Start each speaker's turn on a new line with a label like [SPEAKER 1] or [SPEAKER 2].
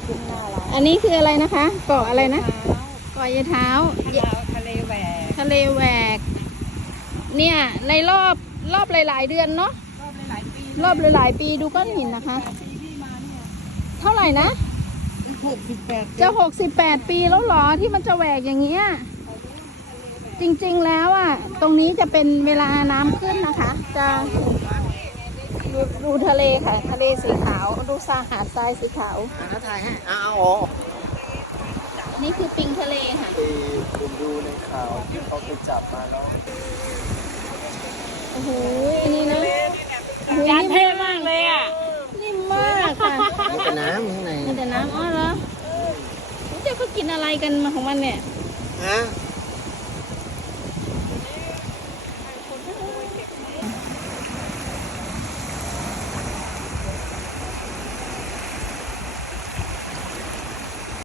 [SPEAKER 1] ขึ้นหน้าร้าน
[SPEAKER 2] อันนี้คืออะไรนะคะเกาะอะไรนะเกาะยายเท้า
[SPEAKER 1] ทะเลแหวก
[SPEAKER 2] ทะเลแหวกเนี่ยในรอบหลายๆเดือนเนาะ
[SPEAKER 1] รอบหลายปี
[SPEAKER 2] รอบหลายๆปีดูก้อนหินนะคะ
[SPEAKER 1] ปีที่มาเนี่ย
[SPEAKER 2] เท่าไหร่นะ
[SPEAKER 1] 68
[SPEAKER 2] จะ68 ปีแล้วเหรอที่มันจะแหวกอย่างเงี้ยจริงๆแล้วอ่ะตรงนี้จะเป็นเวลาน้ำขึ้นนะคะ จะดูทะเลค่ะ ทะเลสีขาวดูสาหาดทรายสีขาว
[SPEAKER 3] น้าถ่ายให้เอาอ๋อ
[SPEAKER 2] นี่คือปิงทะเลค่ะ
[SPEAKER 3] ผมดูในข่าวที่เขาไปจับมาแล้ว
[SPEAKER 2] โอ้โหอันนี้นะโอ้โห
[SPEAKER 1] จานเท่มากเลยอ่ะ
[SPEAKER 2] นิ่มมากค่ะ
[SPEAKER 3] มีแต่น้ำข้างใน
[SPEAKER 2] มีแต่น้ำอ๋อเหรอเดี๋ยวเขากินอะไรกันมาของมันเนี่ย
[SPEAKER 3] ฮะ
[SPEAKER 2] เ